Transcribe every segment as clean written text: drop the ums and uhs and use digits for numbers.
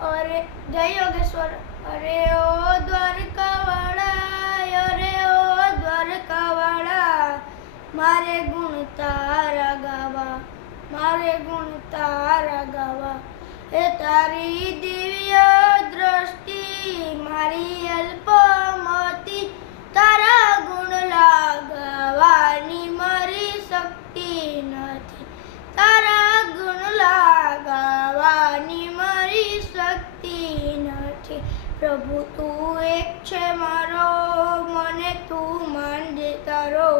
અરે જય યોગેશ્વર. અરે ઓ દ્વારકાવાળા, અરે ઓ દ્વારકાવાળા, મારે ગુણ તારા ગાવા, મારે ગુણ તારા ગાવા. એ તારી દિવ્ય દ્રષ્ટિ મારી અલ્પમતી, તારા ગુણ લાગવાની મારી શક્તિ નથી, તારા ગુણ લાગવાની મારી શક્તિ નથી. પ્રભુ તું એક છે મારો, મને તું માનજે તારો.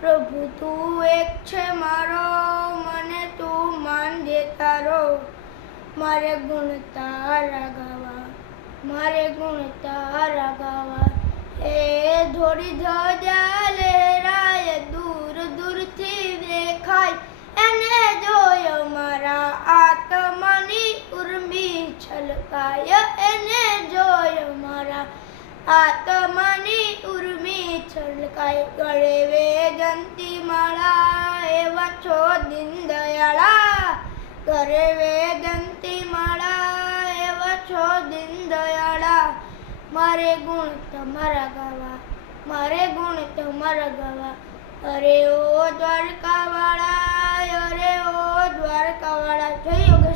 પ્રભુ તું એક છે મારો, મને તું માનજે તારો. મારે ગુણ તારા ગાવા, મારે ગુણ તારા ગાવા. એ ધોળી ધજા લહેરાય, દૂર દૂરથી દેખાય, એને જોયો મારા આત્માની ઉર્મી છલકાય, એને જોયો મારા આત્માની ઉર્મી છલકાય. ગળે વેદંતી માળા, એવા છો દીન દયાળા. ગળે વેદંતી માળા, એવા છો દીન દયાળા. મારે ગુણ તમારા ગાવા, મારે ગુણ તમારા ગાવા. અરે ઓ દ્વારકાવાળા, અરે ઓ દ્વારકાવાળા. જય યોગેશ્વર.